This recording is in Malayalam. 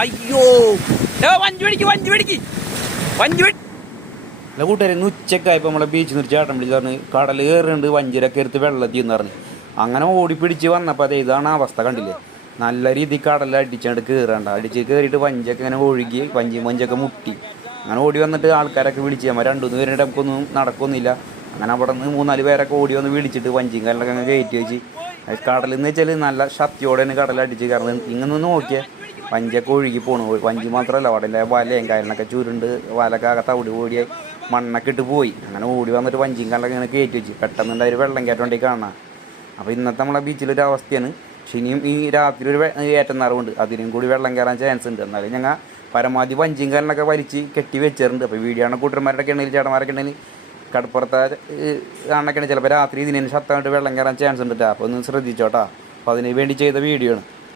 അയ്യോ വഞ്ചി പിടിക്ക് അല്ല കൂട്ടുകാരെ, ഇന്ന് ഉച്ചക്കായപ്പോൾ നമ്മളെ ബീച്ചിൽ നിന്ന് ചേട്ടൻ വിളിച്ച് പറഞ്ഞ് കടൽ കയറുന്നുണ്ട്, വഞ്ചിരൊക്കെ എടുത്ത് വെള്ളത്തിൽ എന്ന് പറഞ്ഞ്. അങ്ങനെ ഓടിപ്പിടിച്ച് വന്നപ്പോൾ അതെ ഇതാണ് അവസ്ഥ. കണ്ടില്ലേ, നല്ല രീതിയിൽ കടലിൽ അടിച്ചാണ്ട് കയറണ്ട. അടിച്ച് കയറിയിട്ട് വഞ്ചിയൊക്കെ ഇങ്ങനെ ഒഴുകി വഞ്ചിയൊക്കെ മുട്ടി. അങ്ങനെ ഓടി വന്നിട്ട് ആൾക്കാരൊക്കെ വിളിച്ച് നമ്മൾ 2-3 പേരുടെ നമുക്കൊന്നും നടക്കൊന്നുമില്ല. അങ്ങനെ അവിടെ നിന്ന് 3-4 പേരൊക്കെ ഓടി വന്ന് വിളിച്ചിട്ട് വഞ്ചിയും കല്ലൊക്കെ അങ്ങനെ കയറ്റി വെച്ച്. കടലിൽ നിന്ന് വെച്ചാൽ നല്ല ശക്തിയോടെ തന്നെ കടലടിച്ച് കയറുന്നത്. ഇങ്ങനെ നോക്കിയാൽ വഞ്ചിയൊക്കെ ഒഴുകി പോകണു. വഞ്ചി മാത്രമല്ല, അവിടെ വലയും കാര്യങ്ങളൊക്കെ ചുരുണ്ട് വലയൊക്കെ അകത്ത് അവിടെ ഓടിയായി മണ്ണൊക്കെ ഇട്ട് പോയി. അങ്ങനെ ഓടി വന്നിട്ട് വഞ്ചിയും കല്ലൊക്കെ ഇങ്ങനെ കയറ്റി വെച്ച് പെട്ടെന്നുണ്ടായി വെള്ളം കയറ്റോണ്ടേ കാണാം. അപ്പോൾ ഇന്നത്തെ നമ്മളെ ബീച്ചിലൊരു അവസ്ഥയാണ്. പക്ഷെ ഇനിയും ഈ രാത്രി ഒരു ഏറ്റന്നാറുണ്ട്, അതിനും കൂടി വെള്ളം കയറാൻ ചാൻസ് ഉണ്ട്. എന്നാലും ഞങ്ങൾ പരമാവധി വഞ്ചിയും കല്ലൊക്കെ വലിച്ച് കെട്ടി വെച്ചിട്ടുണ്ട്. അപ്പോൾ വീഡിയോ ആണ് കൂട്ടന്മാരുടെ ഉണ്ടെങ്കിൽ ചേട്ടന്മാരൊക്കെ ഉണ്ടെങ്കിൽ കടപ്പുറത്തെ കാണൊക്കെയാണ് ചിലപ്പോൾ രാത്രി ഇതിന് ശക്തമായിട്ട് വെള്ളം കയറാൻ ചാൻസ് ഉണ്ട്. അപ്പോൾ ഒന്ന് ശ്രദ്ധിച്ചോട്ടാ. അപ്പോൾ അതിന് വേണ്ടി ചെയ്ത വീഡിയോ ആണ്.